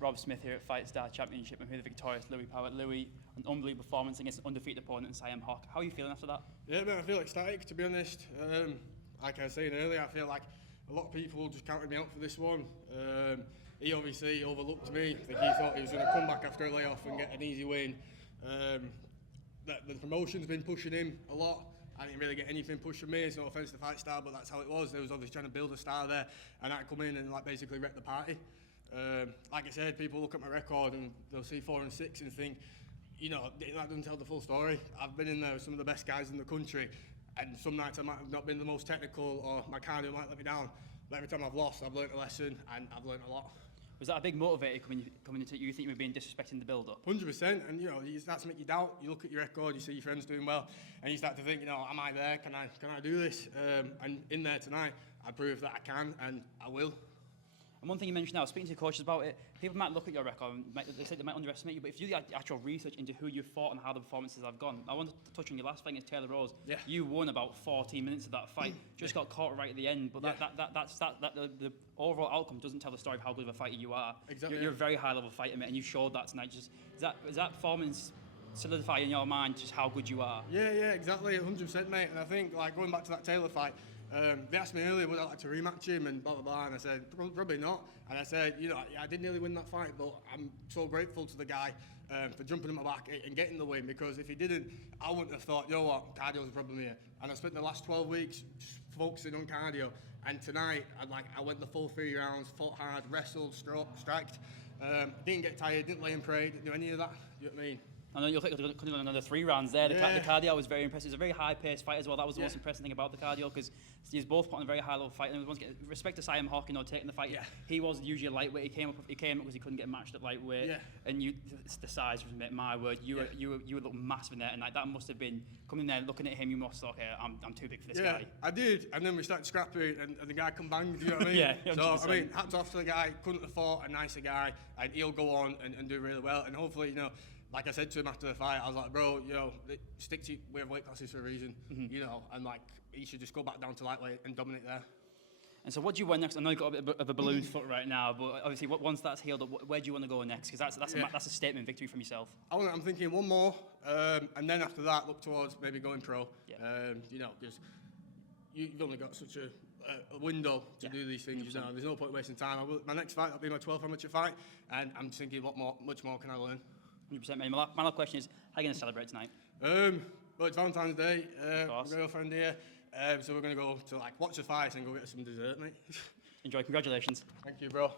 Rob Smith here at Fightstar Championship. I'm here with the victorious Louis Powell. Louis, an unbelievable performance against an undefeated opponent in Siam Hock. How are you feeling after that? Yeah, man, I feel ecstatic, to be honest. Like I was saying earlier, I feel like a lot of people just counted me out for this one. He obviously overlooked me. I think he thought he was going to come back after a layoff and get an easy win. The promotion's been pushing him a lot. I didn't really get anything pushing me. It's no offence to Fightstar, but that's how it was. They was obviously trying to build a star there, and I come in and like basically wreck the party. Like I said, people look at my record and they'll see 4 and 6 and think, you know, that doesn't tell the full story. I've been in there with some of the best guys in the country, and some nights I might have not been the most technical or my cardio might let me down. But every time I've lost, I've learned a lesson and I've learned a lot. Was that a big motivator coming into it? You think you were being disrespecting the build-up? 100%, and you know, you start to make you doubt. You look at your record, you see your friends doing well, and you start to think, you know, am I there? Can I do this? And in there tonight, I proved that I can, and I will. And one thing you mentioned now, speaking to your coaches about it, people might look at your record and they say they might underestimate you, but if you do the actual research into who you've fought and how the performances have gone, I want to touch on your last fight against Taylor Rose. Yeah. You won about 14 minutes of that fight, just got caught right at the end, but the overall outcome doesn't tell the story of how good of a fighter you are. Exactly. You're a very high-level fighter, mate, and you showed that tonight. Just is that performance solidify in your mind just how good you are? Yeah, exactly, 100%, mate. And I think, like, going back to that Taylor fight, they asked me earlier would I like to rematch him and blah blah blah, and I said probably not. And I said, you know, I did nearly win that fight, but I'm so grateful to the guy for jumping in my back and getting the win, because if he didn't, I wouldn't have thought, you know what, cardio's a problem here. And I spent the last 12 weeks just focusing on cardio, and tonight I went the full 3 rounds, fought hard, wrestled, striked, didn't get tired, didn't lay and pray, didn't do any of that. You know what I mean? I know you could have done another 3 rounds there. The cardio was very impressive. It was a very high-paced fight as well. That was the most impressive thing about the cardio, because he's both put on a very high-level fight. And respect to Siam Hock, you know, taking the fight. Yeah. He was usually a lightweight. He came up because he couldn't get matched at lightweight. Yeah. And it's the size was my word. You look massive in there, and like, that must have been coming there, looking at him. You must thought, okay, I'm too big for this guy. I did, and then we started scrapping, and the guy come bang. Do you know what I mean? Yeah. 100%. So I mean, hats off to the guy. Couldn't have fought a nicer guy, and he'll go on and do really well. And hopefully, you know. Like I said to him after the fight, I was like, bro, you know, we have weight classes for a reason, you know, and like, he should just go back down to lightweight and dominate there. And so what do you want next? I know you've got a bit of a balloon foot right now, but obviously once that's healed up, where do you want to go next? Because that's a statement victory from yourself. I'm thinking one more, and then after that, look towards maybe going pro. Yeah. You know, because you've only got such a window to do these things, 100%. You know, there's no point wasting time. My next fight, that'll be my 12th amateur fight, and I'm thinking much more can I learn? 100%, mate. My last question is, how are you going to celebrate tonight? Well, it's Valentine's Day. My girlfriend here, so we're going to go to watch the fight and go get some dessert, mate. Enjoy. Congratulations. Thank you, bro.